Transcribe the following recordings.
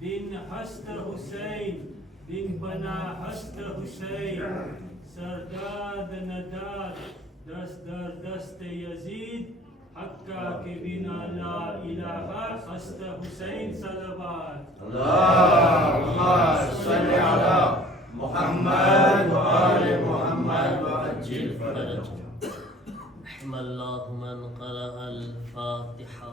دن ہست حسین دن بنا ہست حسین سرداد نداد دست در دست یزید حقا کے بنا لا الہ ہست حسین صلوات اللہم صلی علی محمد و آل محمد و عجل فرجهم رحم اللہ من قرأ الفاتحہ.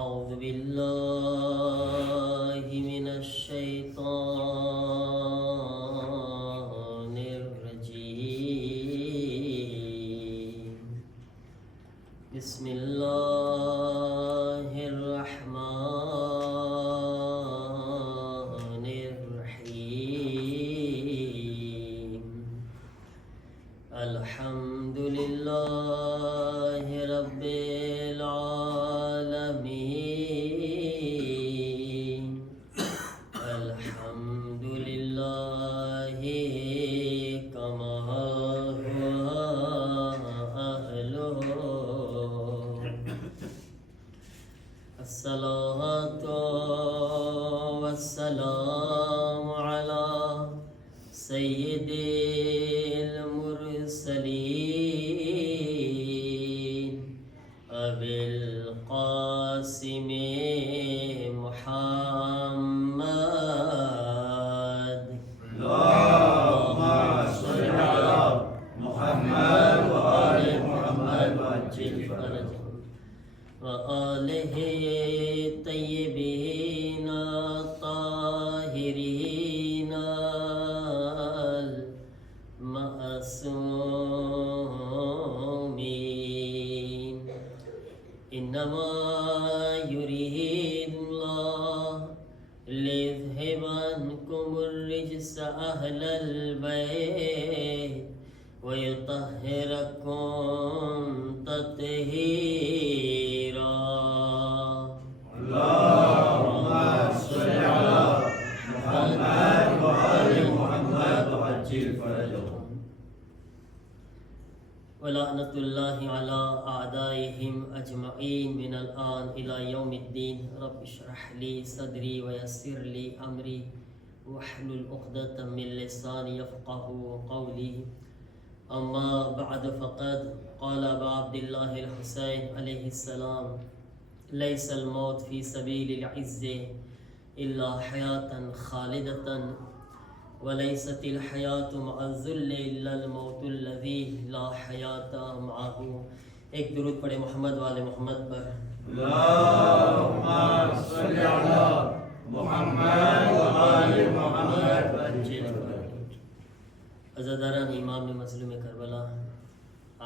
اعوذ باللہ من الشیطان الرجیم. بسم اللہ الرحمن الرحیم. الحمد للہ رب العالمین. الحمد للہ کما هو اہلہ. الصلاۃ والسلام علی سید المرسلین ابی القاسم محمد. اللہم صلی علی محمد و آل محمد و عجل فرجهم وآلہ طیبین طاہرین المعصومین. انما یرید اللہ لیذہب عنکم الرجس اہل البیت ویطہرکم تطہیرا. اللہم صلی علی محمد و آل محمد و عجل فرجهم ولعنت اللہ علی اعدائہم اجمعین من الآن الى یوم الدین. رب اشرح لی صدری ویسر لی امری واحلل عقدۃ من لسانی یفقهوا قولی. اما بعد فقد قال ابا عبد اللہ الحسین علیہ السلام لیس الموت فی سبیل العز الا حیاتا خالدتا ولیست الحیات مع الذل الا الموت الذی لا حیات معه. ایک درود پڑھے محمد والے محمد پر. اللہم صلی علی محمد و آل محمد و عجل فرجهم. عزاداران امام مظلوم کربلا،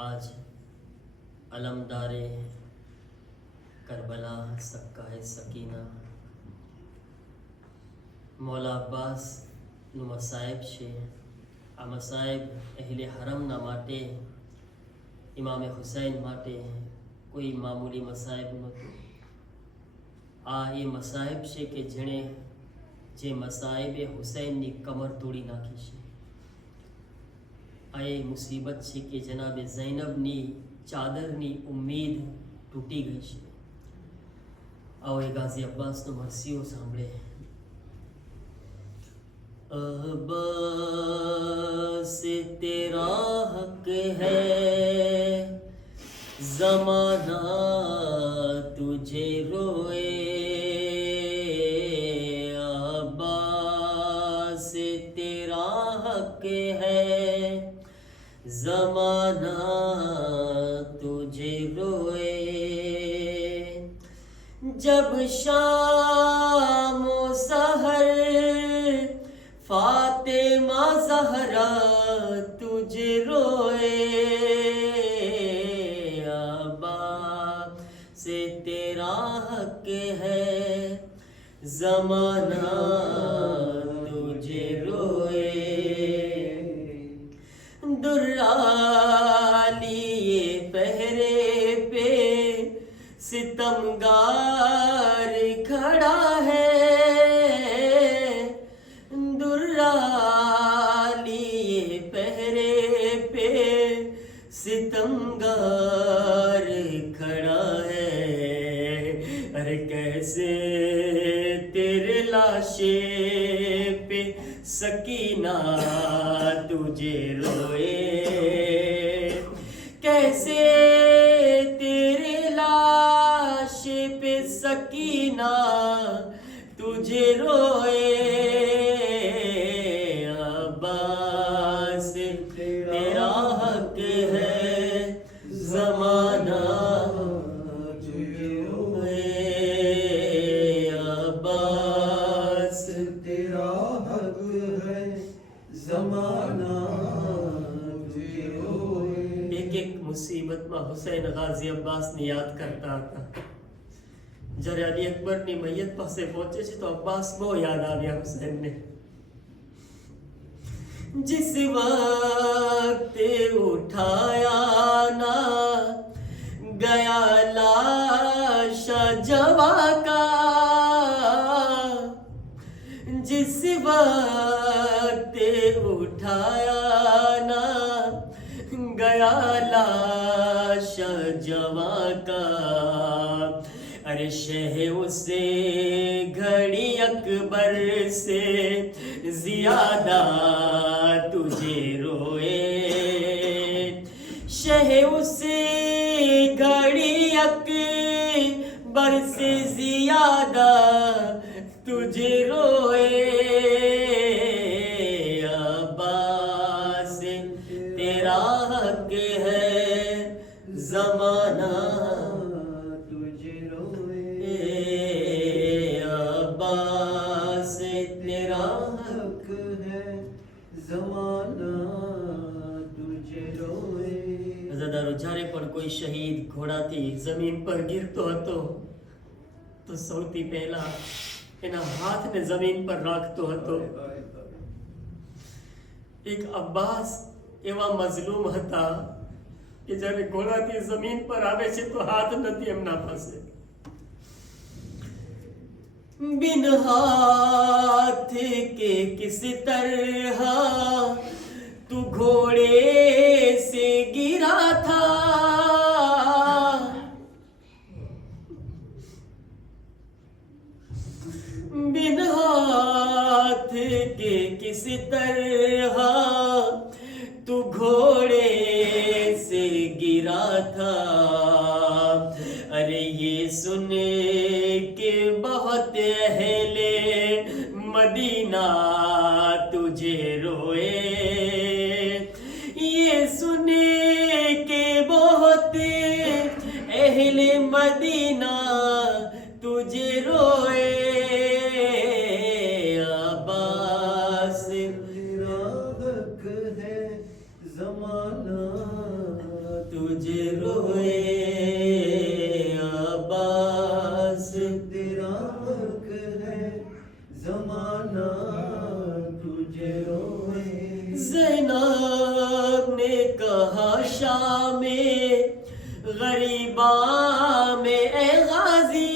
آج علمدار کربلا سکہ سکینہ مولا عباس نو مصائب છે. આ મસાઈબ અહેલે હરમના માટે ઇમામ હુસૈન માટે કોઈ મામૂલી મસાઈબ નહોતું. આ એ મસાઈબ છે કે જેણે જે મસાઈબે હુસૈનની કમર તોડી નાખી છે. આ એ મુસીબત છે કે જનાબે ઝૈનબની ચાદરની ઉમ્મીદ તૂટી ગઈ છે. આવો એ ગાઝી અબ્બાસનો મરસીઓ સાંભળે. عباس تیرا حق ہے زمانہ تجھے روئے. عباس تیرا حق ہے زمانہ تجھے روئے. جب شام و سحر فاطمہ زہرا تجھے روئے. عباس سے تیرا حق ہے زمانہ تجھے روئے. درالی پہرے پہ ستم غمگار کھڑا ہے درا لیے پہرے پہ ستمگار کھڑا ہے ارے کیسے تیرے لاشے پہ سکینہ تجھے روئے کیسے تیرے لاشے پہ سکینہ تجھے روئے عباس تیرا حق ہے زمانہ تجھے روئے عباس تیرا حق ہے زمانہ تجھے روئے. ایک ایک مصیبت میں حسین غازی عباس نے یاد کرتا تھا. جب علی اکبر ની મૈયત પાસે પહોંચે છે તો અબ્બાસ બહુ યાદ આવ્યા હુસૈનને. جس وقت اٹھایا نہ گیا لاش جوا کا جس وقت اٹھایا نہ گیا لاش جوا کا ارے شہ اسے گھڑی اکبر سے زیادہ تجھے روئے شہ اسے گھڑی اکبر سے زیادہ تجھے روئے عباس تیرا حق ہے زمانہ تجھے روئے عباس تیرا حق ہے زمانہ تجھے روئے. عزادارو જ્યારે પણ કોઈ શહીદ ઘોડાથી જમીન પર ગીરતો હતો તો સૌથી પહેલા એના હાથને જમીન પર રાખતો હતો. એક અબ્બાસ એવા મઝલૂમ હતા કે જ્યારે ઘોડાથી જમીન પર આવે છે તો હાથ નથી એમના પાસે. बिन हाथ के किस तरह तू घोड़े से गिरा था बिन हाथ के किस तरह तू घोड़े से गिरा था अरे ये सुन के बहुत अहले मदीना तुझे रोए ये सुन के बहुत अहले मदीना तुझे रोए अब्बास तेरा हक है जमाना तुझे रोए अब्बास तेरा हक है जमाना तुझे रोए. ज़ैनब ने कहा शाम में गरीबा में ए गाजी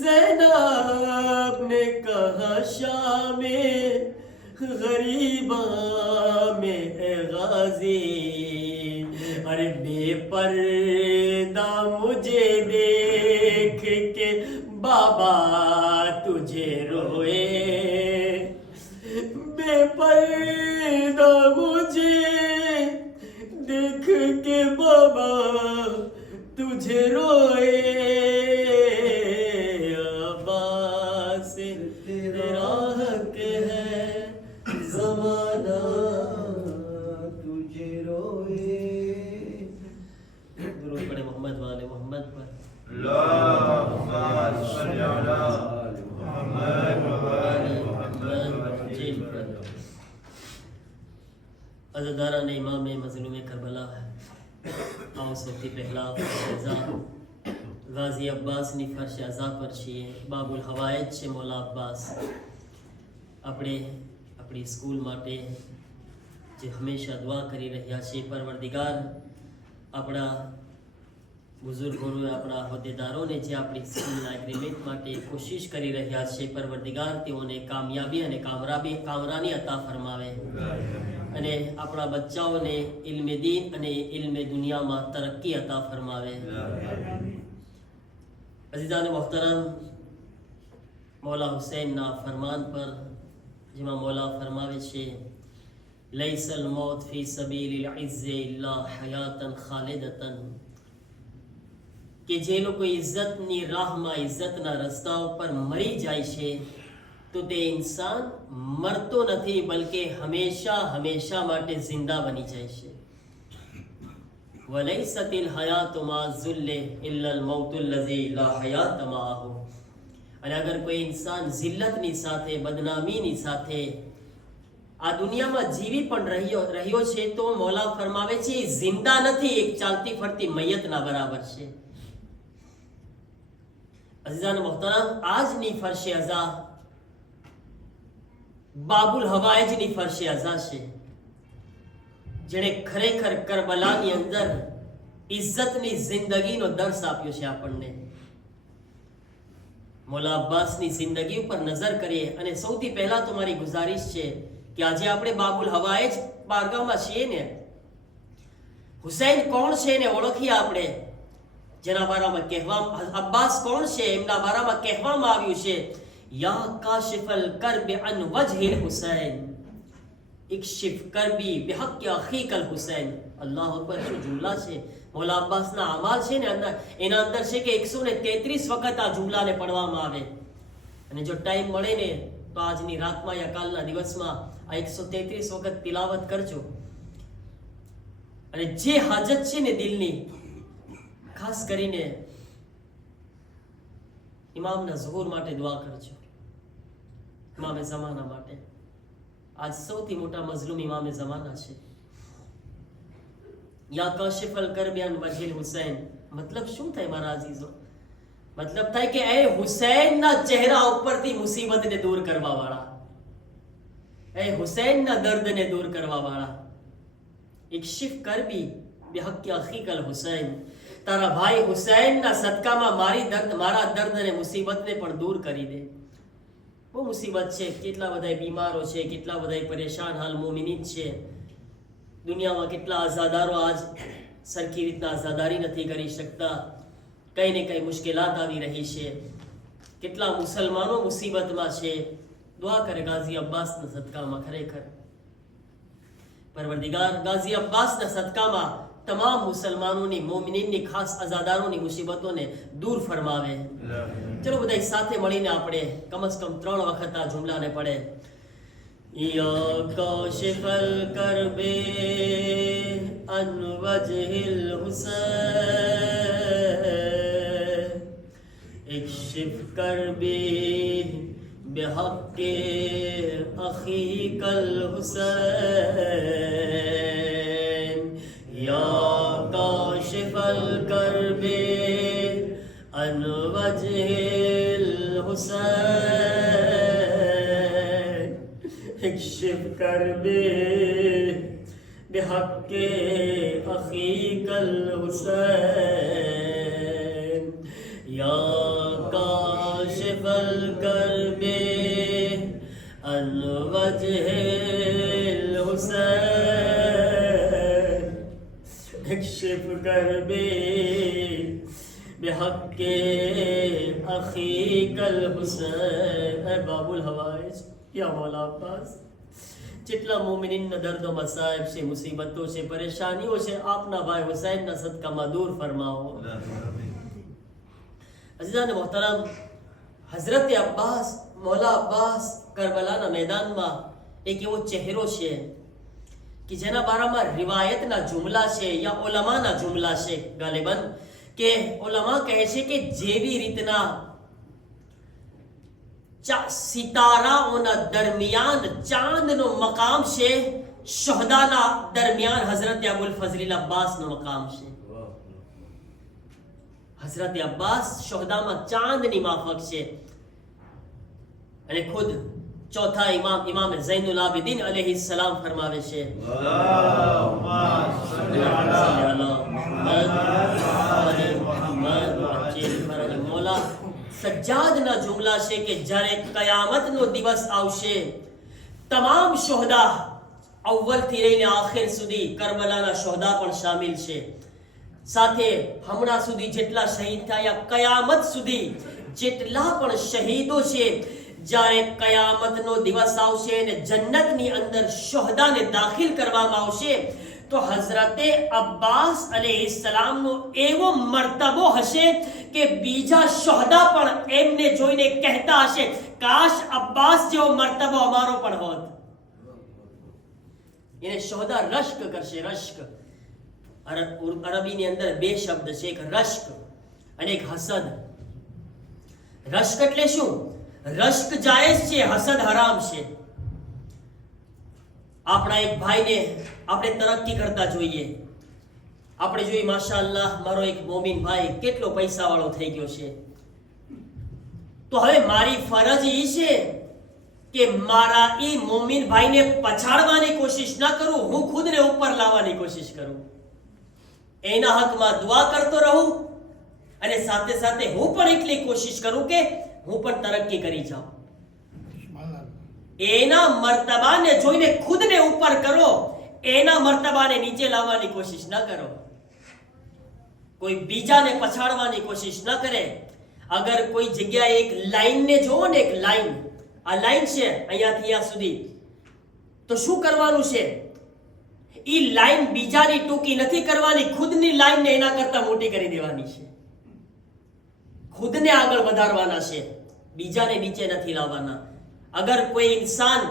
ज़ैनब ने कहा शाम में गरीबा में ए गाजी अरे बेपर्दा मुझे देख के बाबा तुझे रोए बेपर्दा मुझे देख के बाबा तुझे रोए अब्बास तेरा हक है जमाना तुझे रोए. दुरूद पढ़े मोहम्मद वाले मोहम्मद पर اللهم صل على محمد وآل محمد. عزاداران امام مظلوم کربلا آؤ سبتی پہلا فرشازہ غازی عباس ની فرشازہ પર છીએ બાબુલ હવાયજ છે મોલા અબ્બાસ આપણી સ્કૂલ માટે જે હંમેશા દુઆ કરી રહ્યા છે પરવરદિગાર આપણા બુઝુર્ગોને, આપણા હોદ્દેદારોને જે આપણી સ્કૂલના એગ્રીમેન્ટ માટે કોશિશ કરી રહ્યા છે, પરવરદિગાર તેઓને કામયાબી અને કામરાની અતા ફરમાવે અને આપણા બચ્ચાઓને ઇલ્મે દીન અને ઇલ્મે દુનિયામાં તરક્કી અતા ફરમાવે. અઝીઝાન મોહતરમ, મૌલા હુસૈનના ફરમાન પર જેમાં મૌલા ફરમાવે છે, લૈસલ મૌત ફી સબીલિલ ઇઝ્ઝે ઇલ્લા હયાતન ખાલિદતન, કે જે લોકો ઇજ્જતની રાહમાં, ઇજ્જતના રસ્તા ઉપર મરી જાય છે તો તે ઇન્સાન મરતો નથી, બલકે હંમેશા હંમેશા માટે જિંદા બની જાય છે. વલૈસતિલ હયાતુ મા ઝુલ્લે ઇલ્લલ મૌતુલ લઝી લા હયાત માહુ, અને અગર કોઈ ઇન્સાન જિલ્લતની સાથે, બદનામીની સાથે આ દુનિયામાં જીવી પણ રહ્યો છે તો મૌલા ફરમાવે છે એ જિંદા નથી, એક ચાલતી ફરતી મૈયતના બરાબર છે. અઝીઝાન મોહતરમ, આજની ફરશે અઝા બાબુલ હવાઈજની ફરશે અઝા છે, જેણે ખરેખર કરબલાની અંદર ઇજ્જતની જિંદગીનો દર્સ આપ્યો છે આપણને. મૌલા અબ્બાસની જિંદગી ઉપર નજર કરીએ અને સૌથી પહેલા તો મારી ગુજારિશ છે કે આજે આપણે બાબુલ હવાઈજ બારગાહમાં છીએ ને, હુસૈન કોણ છે એને ઓળખીએ આપણે, જેના બારામાં કહેવામાં, અબ્બાસ કોણ છે એમના બારામાં કહેવામાં આવ્યું છે, યા કાશિફલ કરબી અન વજહિલ હુસૈન ઇકશિફ કરબી બિહક અખીકલ હુસૈન. અલ્લાહ અકબર, શું જુમલા છે! મૌલા અબ્બાસના અમાલ છે ને એના અંદર છે કે 133 વખત આ જુમલાને પઢવામાં આવે, અને જો ટાઈમ મળે ને તો આજની રાતમાં યા કાલના દિવસમાં આ 133 વખત તિલાવત કરજો, અને જે હાજત છે ને દિલની, ખાસ કરીને ઇમામના ઝુહુર માટે દુઆ કરજો, ઇમામે ઝમાના માટે. આજ સૌથી મોટા મઝલૂમ ઇમામે ઝમાના છે. યા કાશિફલ કરબી અન વજહિલ હુસૈન, મતલબ શું થાય મારા અઝીઝો? મતલબ થાય કે એ હુસૈનના ચહેરા ઉપરથી મુસીબતને દૂર કરવા વાળા, એ હુસૈનના દર્દને દૂર કરવા વાળા. ઇકશિફ કરબી બિહક અખીકલ હુસૈન, તારા ભાઈ હુસૈનના સદકામાં મારા દર્દ અને મુસીબતને પણ દૂર કરી દે. બહુ મુસીબત છે, કેટલા બધા બીમારો છે, કેટલા બધા પરેશાન હાલ મોમિનીન છે. દુનિયામાં કેટલા આઝાદારો આજ સરખી રીતના આઝાદારી નથી કરી શકતા, કઈ ને કઈ મુશ્કેલાત આવી રહી છે, કેટલા મુસલમાનો મુસીબતમાં છે. દુઆ કરે ગાઝી અબ્બાસના સદકામાં, ખરેખર પરવરદિગાર ગાઝી અબ્બાસના સદકામાં તમામ મુસલમાનોની, મોમિનીનની, ખાસ આઝાદારોની મુસીબતોને દૂર ફરમાવે. ચલો બધા સાથે મળીને આપણે કમસ કમ 3 વખત આ જુમલાને પડે. યા કાશિફલ કરબે અન વજહિલ હુસૈન ઇકશિફ કરબી બિહક્કે અખીકલ હુસૈન. યા કાશિફલ કરબે અન વજહિલ હુસૈન इक्शिफ करबे बिहक्के अखीकल हुसैन. या काशिफल करबे अन वजहिल हुसैन इक्शिफ करबे बिहक्के अखीकल हुसैन. ऐ बाबुल हवाइज, યા મૌલા અબ્બાસ, જેટલા મોમિનીનના દર્દો મસાઈબ છે, મુસીબતો છે, પરેશાનીઓ છે, આપના ભાઈ હુસૈનના સદકામાં દૂર ફરમાવો. અઝીઝાન મોહતરમ, હઝરત અબ્બાસ, મૌલા અબ્બાસ કરબલાના મેદાનમાં એક એવો ચહેરો છે કે જેના બારામાં રિવાયતના જુમલા છે યા ઉલમાના જુમલા છે ગાલિબન, કે ઉલમા કહે છે કે જેવી રીતના સિતારાઓના દરમિયાન ચાંદનો મકામ છે, શહદાના દરમિયાન હઝરત અબુલ ફઝલ અબ્બાસનો મકામ છે. હઝરત અબ્બાસ શહદામાં ચાંદની માફક છે, અને ખુદ ચોથા ઇમામ ઝૈનુલ આબિદીન અલૈહિ સલામ ફરમાવે છે અલ્લાહુમ્મા સલ્લી અલા મોલા સજ્જાદના જુમલા છે કે જ્યારે કયામતનો દિવસ આવશે, તમામ શોહદા અવ્વલથી લઈને આખિર સુધી, કરબલાના શોહદા પણ શામિલ છે, સાથે હમણાં સુધી જેટલા શહીદ થયા, કયામત સુધી જેટલા પણ શહીદો છે, જ્યારે કયામતનો દિવસ આવશે અને જન્નતની અંદર શોહદાને દાખિલ કરવામાં આવશે, તો હઝરતે અબ્બાસ અલૈહિસ્સલામનો એવો મર્તબો હશે કે બીજા શોહદા પણ એમને જોઈને કહેતા હશે, કાશ અબ્બાસ જેવો મર્તબો અમારો પણ હોત. એને શોહદા રશ્ક કરશે. રશ્ક અરબીની અંદર બે શબ્દ છે, એક રશ્ક અને એક હસદ. રશ્ક એટલે શું? રશ્ક જાયઝ છે, હસદ હરામ છે. આપણા એક ભાઈને આપણે તરક્કી કરતા જોઈએ, આપણે જોઈએ માશાઅલ્લાહ મારો એક મોમીન ભાઈ કેટલો પૈસા વાળો થઈ ગયો છે, તો હવે મારી ફરજ એ છે કે મારા એ મોમીન ભાઈને પછાડવાની કોશિશ ના કરું, હું ખુદને ઉપર લાવવાની કોશિશ કરું, એના હકમાં દુઆ કરતો રહું અને સાથે સાથે હું પણ એટલી કોશિશ કરું કે હું પણ તરક્કી કરી જાઉં. એના મર્તબાને જોઈને ખુદને ઉપર કરો, એના મર્તબાને નીચે લાવવાની કોશિશ ન કરો, કોઈ બીજાને પછાડવાની કોશિશ ન કરે. અગર કોઈ જગ્યાએ એક લાઈનને જોવો ને, એક લાઈન, આ લાઈન છે અહીંયાથી અહીંયા સુધી, તો શું કરવાનું છે? ઈ લાઈન બીજાની ટૂંકી નથી કરવાની, ખુદની લાઈનને એના કરતા મોટી કરી દેવાની છે, ખુદને આગળ વધારવાના છે, બીજાને નીચે નથી લાવવાના. અગર કોઈ ઇન્સાન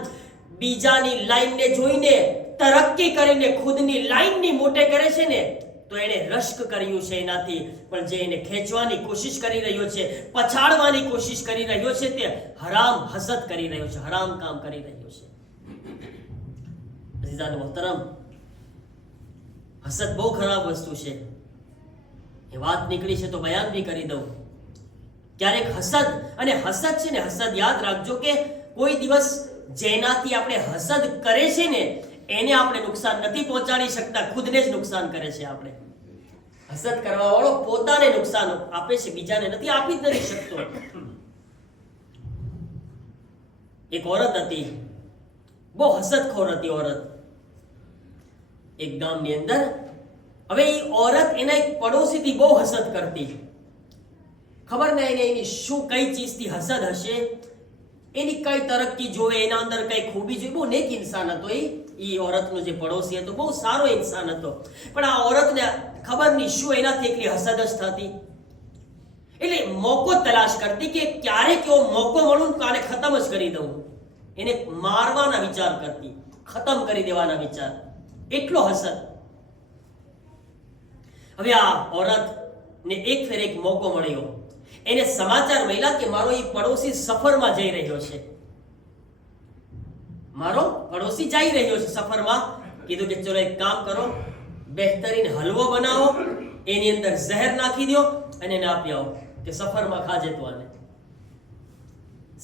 બીજાની લાઈનને જોઈને તરક્કી કરીને ખુદની લાઈનની મોટે કરે છે ને, તો એને રશ્ક કર્યું છે એનાથી. પણ જે એને ખેંચવાની કોશિશ કરી રહ્યો છે, પછાડવાની કોશિશ કરી રહ્યો છે, તે હરામ હસદ કરી રહ્યો છે, હરામ કામ કરી રહ્યો છે. અઝીઝાન મોહતરમ, હસદ બહુ ખરાબ વસ્તુ છે. એ વાત નીકળી છે તો બયાન બી કરી દઉં. ક્યારેક હસદ, અને હસદ છે ને, હસદ યાદ રાખજો કે કોઈ દિવસ જેનાથી આપણે હસદ કરે છે ને, એને આપણે નુકસાન નથી પહોંચાડી શકતા, ખુદને જ નુકસાન કરે છે. આપણે હસદ કરવા વાળો પોતાને નુકસાન આપે છે, બીજાને નથી આપી જ નથી શકતો. એક औरत હતી, બહુ હસદખોર હતી औरत, એક ગામની અંદર. હવે એ औरत એના એક પડોશીથી બહુ હસદ કરતી. ખબર ના એને એની શું કઈ ચીજથી હસદ હશે, એની કઈ તરક્કી જોવે, એના અંદર કઈ ખૂબી જોઈ. બહુ નેક ઇન્સાન હતો એ औरतનો જે પડોશી હતો, બહુ સારો ઇન્સાન હતો. પણ આ औरतને ખબર નહીં શું એનાથી એકલી હસદ જ થતી. એટલે મોકો તલાશ કરતી કે ક્યારે કેવો મોકો મળું તો આને ખતમ જ કરી દઉં. એને મારવાના વિચાર કરતી, ખતમ કરી દેવાના વિચાર, એટલો હસદ. હવે આ औरत ને એક ફેર એક મોકો મળ્યો. એને સમાચાર મળ્યા કે મારો એ પડોશી સફરમાં જઈ રહ્યો છે, મારો પડોશી જઈ રહ્યો છે સફરમાં. કીધું કે ચલો એક કામ કરો, બહેતરીન હલવો બનાવો, એની અંદર ઝહેર નાખી દો અને એને આપી આવો કે સફરમાં ખાજે તો આને.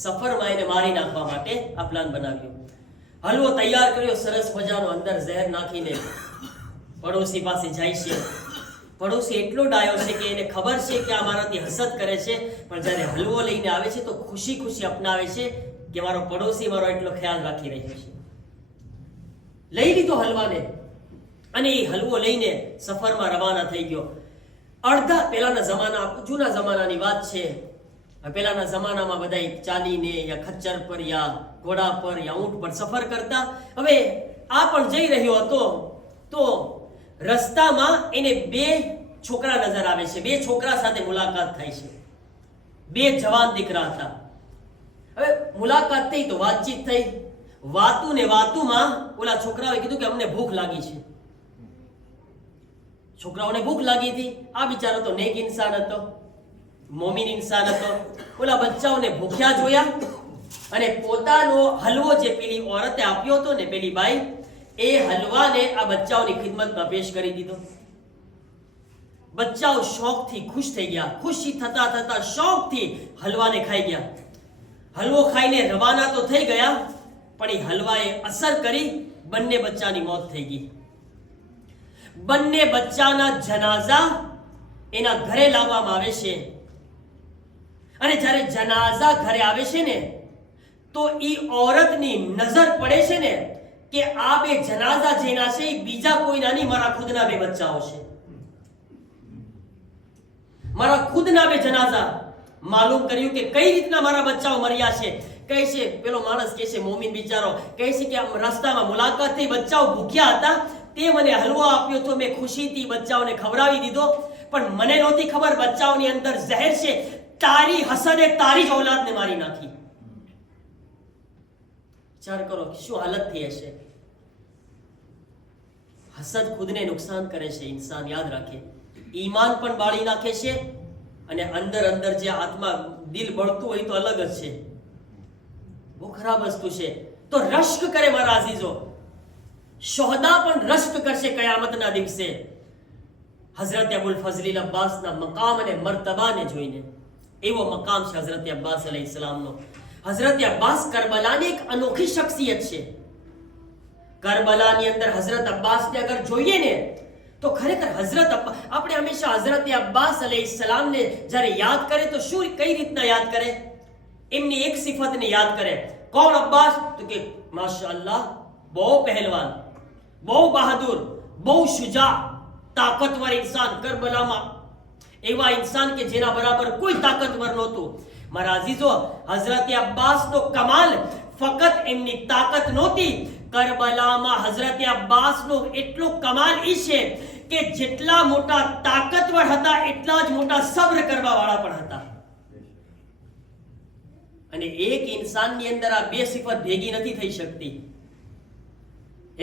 સફરમાં એને મારી નાખવા માટે આ પ્લાન બનાવ્યો. હલવો તૈયાર કર્યો સરસ મજાનો, અંદર ઝહેર નાખીને પડોશી પાસે જાય છે. પડોશી એટલો ડાયો છે કે એને ખબર છે કે આ મારાથી હસદ કરે છે, પણ જ્યારે હલવો લઈને આવે છે તો ખુશી ખુશી અપનાવે છે કે મારો પડોશી મારો એટલો ખ્યાલ રાખી રહ્યો છે. લઈ લીધો હલવાને અને એ હલવો લઈને સફરમાં રવાના થઈ ગયો. અડધા પહેલાના જમાના, જૂના જમાનાની વાત છે. પહેલાના જમાનામાં બધા ચાલીને યા ખચ્ચર પર યા ઘોડા પર યા ઊંટ પર સફર કરતા. હવે આ પણ જઈ રહ્યો હતો તો રસ્તામાં એને બે છોકરા નજર આવે છે. બે છોકરા સાથે મુલાકાત થાય છે. બે જવાન દીકરા હતા. હવે મુલાકાત થઈ તો વાતચીત થઈ. વાતું ને વાતુમાં ઓલા છોકરાઓએ કીધું કે અમને ભૂખ લાગી છે. છોકરાઓને ભૂખ લાગી હતી. આ બિચારો તો નેક ઇન્સાન હતો, મોમીન ઇન્સાન હતો. ઓલા બચ્ચાઓને ભૂખ્યા જોયા અને પોતાનો હલવો જે પેલી औरते આપ્યો હતો ને, પેલી બાઈ, એ હલવાને આ બચ્ચાઓની ખિદમતમાં પેશ કરી દીધો. બચ્ચાઓ શોખથી ખુશ થઈ ગયા. ખુશી થતા થતા શોખથી હલવાને ખાઈ ગયા. હલવો ખાઈને રવાના તો થઈ ગયા, પણ એ હલવાએ અસર કરી, બંને બચ્ચાની મોત થઈ ગઈ. બંને બચ્ચાના જનાઝા એના ઘરે લાવવામાં આવે છે, અને જ્યારે જનાઝા ઘરે આવે છે ને, તો એ ઓરતની નજર પડે છે ને કે આ બે જનાઝા જેના છે એ બીજા કોઈના નહીં, મારા ખુદના બે બચ્ચાઓ છે. મારા ખુદના બે જનાઝા. માલુમ કર્યું કે કઈ રીતના મારા બચ્ચાઓ મર્યા છે. કહે છે, પેલો માણસ કહે છે, મોમીન બિચારો કહે છે કે આમ રસ્તામાં મુલાકાત થઈ, બચ્ચાઓ ભૂખ્યા હતા, તે મને હલવો આપ્યો તો મેં ખુશીથી બચ્ચાઓને ખવડાવી દીધો, પણ મને નહોતી ખબર બચ્ચાઓની અંદર ઝહેર છે. તારી હસદે તારી જ ઔલાદને મારી નાખી. વિચાર કરો શું હાલત થઈ હશે. હસદ ખુદને નુકસાન કરે છે. ઇન્સાન યાદ રાખે, ઈમાન પણ બાળી નાખે છે, અને અંદર અંદર જે આત્મા દિલ બળતું હોય તો અલગ જ છે. બહુ ખરાબ વસ્તુ છે. તો રશ્ક કરે મારા અઝીઝો. શોહદા પણ રશ્ક કરશે કયામતના દિવસે હઝરત અબુલ ફઝલ અબ્બાસના મકામ અને મર્તબાને જોઈને. એવો મકામ છે હઝરત અબ્બાસ અલૈહિસ્સલામનો. હઝરત અબ્બાસ કરબલાની એક અનોખી શખ્સિયત છે. કરબલાની અંદર હઝરત અબ્બાસને અગર જોઈએ ને તો ખરેખર હઝરત આપણે હંમેશા હઝરત અબ્બાસ અલૈહિસ્સલામને જ્યારે યાદ કરે તો શું કઈ રીતના યાદ કરે? એમની એક સિફતને યાદ કરે. કોણ અબ્બાસ? તો કે માશાઅલ્લાહ બહુ પહેલવાન, બહુ બહાદુર, બહુ શુજા, તાકતવર ઇન્સાન. કરબલામાં એવા ઇન્સાન કે જેના બરાબર કોઈ તાકતવર નહોતું. મારા અઝીઝો, હઝરત અબ્બાસનો કમાલ ફક્ત એમની તાકાત નહોતી. કરબલામાં હઝરત અબ્બાસનો એટલો કમાલ એ છે કે જેટલા મોટા તાકતવર હતા એટલા જ મોટા સબ્ર કરવા વાળા પણ હતા. અને એક ઇન્સાનની અંદર આ બે સિફત ભેગી નથી થઈ શકતી.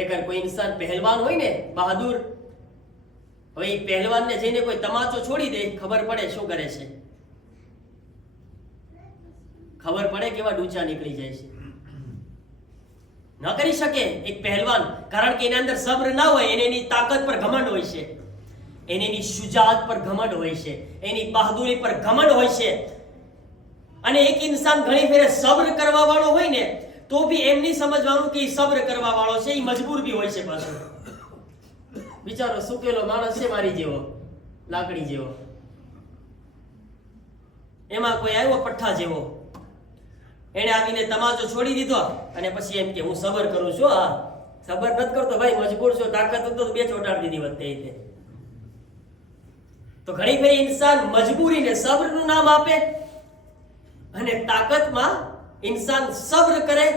એકર કોઈ ઇન્સાન પહેલવાન હોય ને, બહાદુર, હવે એ પહેલવાનને જઈને કોઈ તમાચો છોડી દે, ખબર પડે શું કરે છે. ખબર પડે કેવા ડૂચા નીકળી જાય છે. ન કરી શકે એક પહેલવાન, કારણ કે એની અંદર સબ્ર ના હોય. એને એની તાકાત પર ઘમંડ હોય છે, એને એની શુજાત પર ઘમંડ હોય છે, એની બહાદુરી પર ઘમંડ હોય છે. અને એક ઇન્સાન ઘણી ફેરે સબ્ર કરવા વાળો હોય ને તો બી એમ નહીં સમજવાનું કે એ સબ્ર કરવા વાળો છે, એ મજબૂર બી હોય છે પાછો. બિચારો સુકેલો માણસ છે, મારી જેવો, લાકડી જેવો, એમાં કોઈ આવ્યો પઠ્ઠા જેવો, એને આવીને તમાચો છોડી દીધો અને પછી એમ કે હું સબર કરું છું. હા, સબર નથી કરતો ભાઈ, મજબૂર છો. તાકાત તો બે ચોટાડી દીધી વખતે. તો ઘણી ફેરી ઇન્સાન મજબૂરીને સબરનું નામ આપે અને તાકાતમાં ઇન્સાન સબ્ર કરે,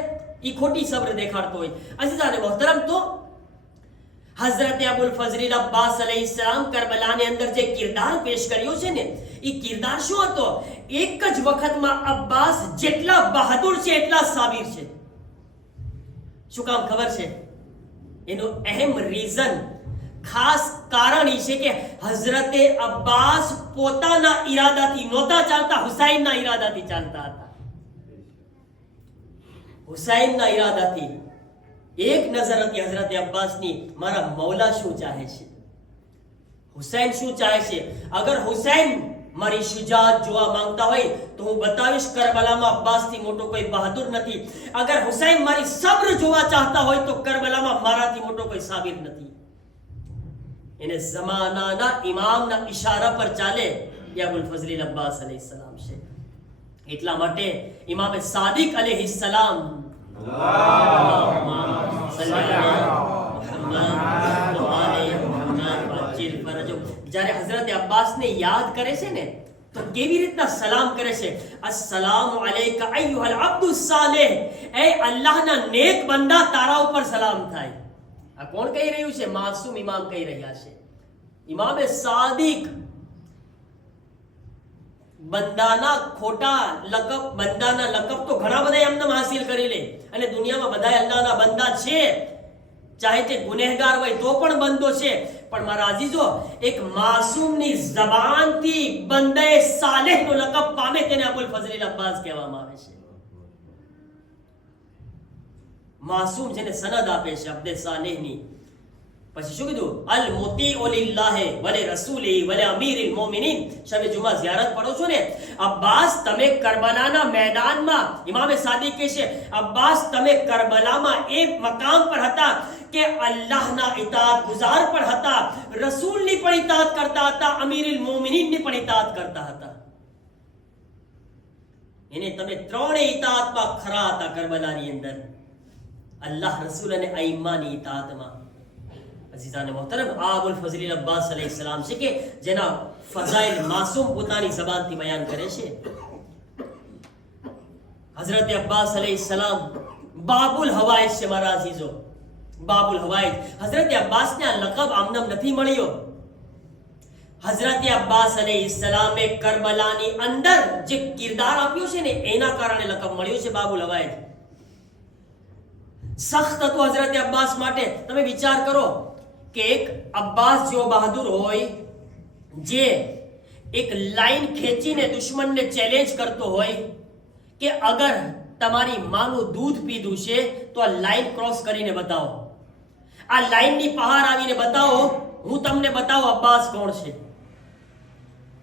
એ ખોટી સબ્ર દેખાડતો હોય. અઝીઝાન મોહતરમ, તો હઝરત અબુલ ફઝલ અબ્બાસ અલૈહિસ્સલામ કરબલાની અંદર જે કિરદાર પેશ કર્યો છે ને, એ કિરદાર શું હતો? એક જ વખતમાં અબ્બાસ જેટલા બહાદુર છે એટલા સાબિર છે. શું કામ ખબર છે? એનું અહેમ રીઝન, ખાસ કારણ એ છે કે હઝરતે અબ્બાસ પોતાના ઈરાદાથી નહોતા ચાલતા, હુસૈનના ઈરાદાથી ચાલતા હતા. હુસૈનના ઈરાદાથી. એક નજર હતી હઝરત અબ્બાસની, મારા મૌલા શું ચાહે છે, હુસૈન શું ચાહે છે. અગર હુસૈન મારી શુજાત જોવા માંગતા હોય તો હું બતાવીશ કરબલામાં અબ્બાસથી મોટો કોઈ બહાદુર નથી. અગર હુસૈન મારી સબ્ર જોવા ચાહતા હોય તો કરબલામાં મારાથી મોટો કોઈ સાબિર નથી. એને જમાનાના ઇમામના ઈશારા પર ચાલે એ અબુલ ફઝલ અબ્બાસ અલૈહિસ્સલામ છે. એટલા માટે ઇમામ સાદિક અલૈહિસ્સલામ જ્યારે હઝરત અબ્બાસને યાદ કરે છે ને તો કેવી રીતના સલામ કરે છે? અસ્સલામુ અલૈકા અય્યુહલ અબ્દુ સાલિહ, એ અલ્લાહના નેક બંદા, તારા ઉપર સલામ થાય. આ કોણ કહી રહ્યું છે? માસૂમ ઇમામ કહી રહ્યા છે. ઇમામે સાદિક. બંદાના ખોટા લકબ, બંદાના લકબ તો ઘણા બધા એમને હાસિલ કરી લે, અને દુનિયામાં બધા અલ્લાહના બંદા છે, ચાહે તે ગુનેહગાર હોય તો પણ બંદો છે. પણ મારા અઝીઝો, એક માસૂમની જબાનથી બંદાએ સાલેહનો લકબ પામે તેને અબુલ ફઝલ અબ્બાસ કહેવામાં આવે છે. માસૂમ જેને સનદ આપે છે અબ્દે સાલેહની. પછી શું કીધું? અલ મુતીઉ લિલ્લાહી વલે રસૂલિહી વલે અમીરિલ મોમિનીન. શબે જુમા ઝિયારત પઢો છો ને, અબ્બાસ તમે કરબલાના મેદાનમાં, ઇમામે સાદિક કહે છે, અબ્બાસ તમે કરબલામાં એક મકામ પર હતા કે અલ્લાહના ઇતાઅત ગુજાર પણ હતા, રસૂલની પણ ઇતાઅત કરતા હતા, અમીરિલ મોમિનીનની પણ ઇતાઅત કરતા હતા. એને તમે ત્રણેય ઇતાઅતમાં ખરા હતા કરબલાની અંદર, અલ્લાહ, રસૂલ અને અઈમ્માની ઇતાઅતમાં. અઝીઝાન મોહતરમ, આ અબુલ ફઝલ અબ્બાસ અલૈહિસ્સલામ છે કે જેના ફઝાઇલ માસૂમ પોતાની જબાનથી બયાન કરે છે. હઝરત અબ્બાસ અલૈહિસ્સલામ બાબુલ હવાઈજ છે મારા અઝીઝો, બાબુલ હવાઈજ. હઝરત અબ્બાસને આ લકબ આમનામ નથી મળ્યો. હઝરત અબ્બાસ અલૈહિસ્સલામે કરબલાની અંદર જે કિરદાર આપ્યું છે ને એના કારણે લકબ મળ્યું છે બાબુલ હવાઈજ. સખ્ત હતું હઝરત અબ્બાસ માટે. તમે વિચાર કરો કે એક અબ્બાસ જેવો બહાદુર હોય જે એક લાઈન ખેંચીને દુશ્મનને ચેલેન્જ કરતો હોય કે અગર તમારી માનું દૂધ પીધું છે તો આ લાઈન ક્રોસ કરીને બતાવો, આ લાઈનની બહાર આવીને બતાવો, હું તમને બતાવું અબ્બાસ કોણ છે.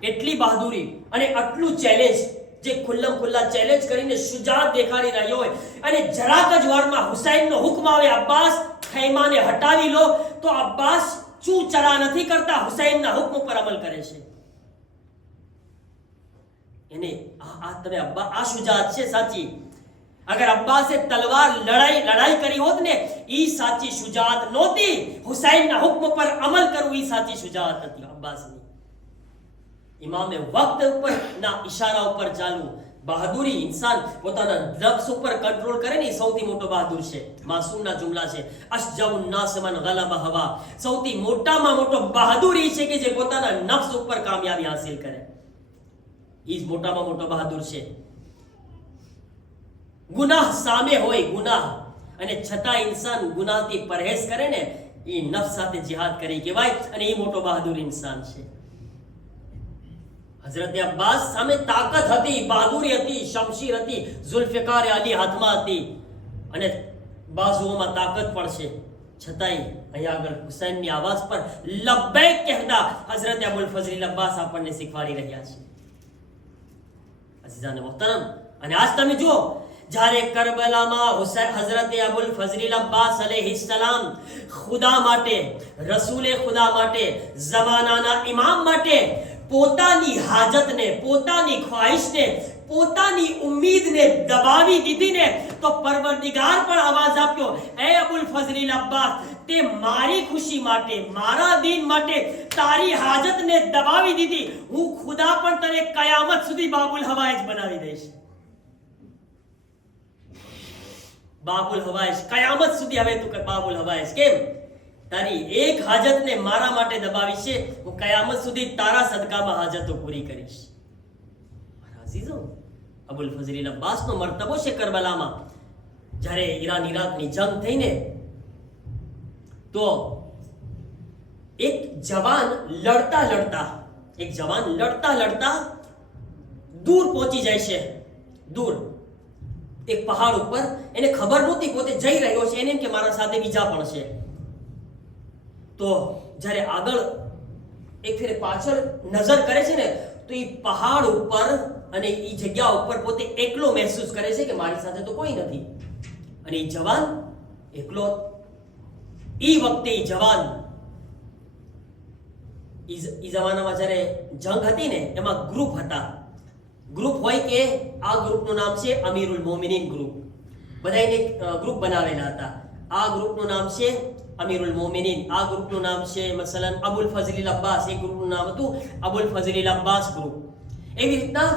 એટલી બહાદુરી અને આટલું ચેલેન્જ, જે ખુલ્લમ ખુલ્લા ચેલેન્જ કરીને શુજાત દેખાડી રહ્યો હોય અને જરાક જ વારમાં હુસૈનનો હુકમ આવે અબ્બાસ ખૈમાને હટાવી લો, તો અબ્બાસ ચૂ ચરા નથી કરતા, હુસૈનના હુકમ પર અમલ કરે છે. એને આ તમે આ શુજાત છે સાચી. અગર અબ્બાસે તલવાર લડાઈ કરી હોત ને, ઈ સાચી શુજાત નહોતી. હુસૈનના હુકમ પર અમલ કરવું ઈ સાચી શુજાત હતી અબ્બાસની. ઇમામે વક્ત ઉપર ના ઈશારા ઉપર ચાલવું, બહાદુરી. ઇન્સાન પોતાના નફ્સ ઉપર કંટ્રોલ કરે ને, સૌથી મોટો બહાદુર છે. માસૂમના જુમલા છે, અશજાઉન નાસ મન ગલબા હવા. સૌથી મોટામાં મોટો બહાદુર એ છે કે જે પોતાના નફ્સ ઉપર કામયાબી હાસિલ કરે. ઈ જ મોટામાં મોટો બહાદુર છે. ગુનાહ સામે હોય, ગુનાહ, અને છતાં ઇન્સાન ગુનાહથી પરહેઝ કરે ને, એ નફ્સ સાથે જિહાદ કરી કહેવાય, અને એ મોટો બહાદુર ઇન્સાન છે. હઝરત અબ્બાસ સામે તાકાત હતી, બહાદુરી હતી, શમશીર હતી, ઝુલ્ફિકાર અલી હાથમાં હતી અને બાજુઓમાં તાકાત પણ છે. છતાંય અહીંયા આગળ હુસૈનની આવાજ પર લબ્બૈક કહેતા હઝરત અબુલ ફઝલ અબ્બાસ આપણને શીખવાડી રહ્યા છે. અઝીઝાન મોહતરમ, અને આજ તમે જુઓ, જ્યારે કરબલામાં હઝરત અબુલ ફઝલ અબ્બાસ અલૈહિસ્સલામ ખુદા માટે, રસૂલે ખુદા માટે, ઝમાનાના ઇમામ માટે પોતાની હાજતને, પોતાની ખ્વાહિશને, પોતાની ઉમ્મીદને દબાવી દીધી ને, તો પરવરદિગાર પણ આવાજ આપ્યો, એ અબુલ ફઝલ અબ્બાસ, તે મારી ખુશી માટે, મારા દીન માટે તારી હાજતને દબાવી દીધી, હું ખુદા પણ તને કયામત સુધી બાબુલ હવાઈજ બનાવી દઈશ. બાબુલ હવાઈજ કયામત સુધી. હવે તું બાબુલ હવાઈજ કેમ? તારી એક હાજતને મારા માટે દબાવી છે, હું કયામત સુધી તારા સદકામાં હાજતો પૂરી કરીશ. મારા અઝીઝો, અબુલ ફઝલ અબ્બાસનો મર્તબો છે કરબલામાં. જ્યારે ઈરાન ઇરાકની જંગ થઈને તો એક જવાન લડતા લડતા દૂર પહોંચી જાય છે. દૂર એક પહાડ ઉપર. એને ખબર નહોતી પોતે જઈ રહ્યો છે, એને એમ કે મારા સાથે બીજા પણ છે. તો જ્યારે આગળ એક ફેરે પાછળ નજર કરે છે ને, તો એ પહાડ ઉપર અને એ જગ્યા ઉપર પોતે એકલો મહેસૂસ કરે છે કે મારી સાથે તો કોઈ નથી. અને એ જવાન એકલો. એ વખતે એ જવાન, એ જમાનામાં જ્યારે જંગ હતી ને, એમાં ગ્રુપ હતા. ગ્રુપ હોય કે આ ગ્રુપનું નામ છે અમીરુલ મોમિનીન ગ્રુપ. બધાને ગ્રુપ બનાવેલા હતા. આ ગ્રુપનું નામ છે અમીરુલ મોમિનીન, આ ગ્રુપનું નામ છે મસલન અબુલ ફઝલ અબ્બાસ, એક ગ્રુપનું નામ હતું અબુલ ફઝલ અબ્બાસ ગ્રુપ. એવી રીતના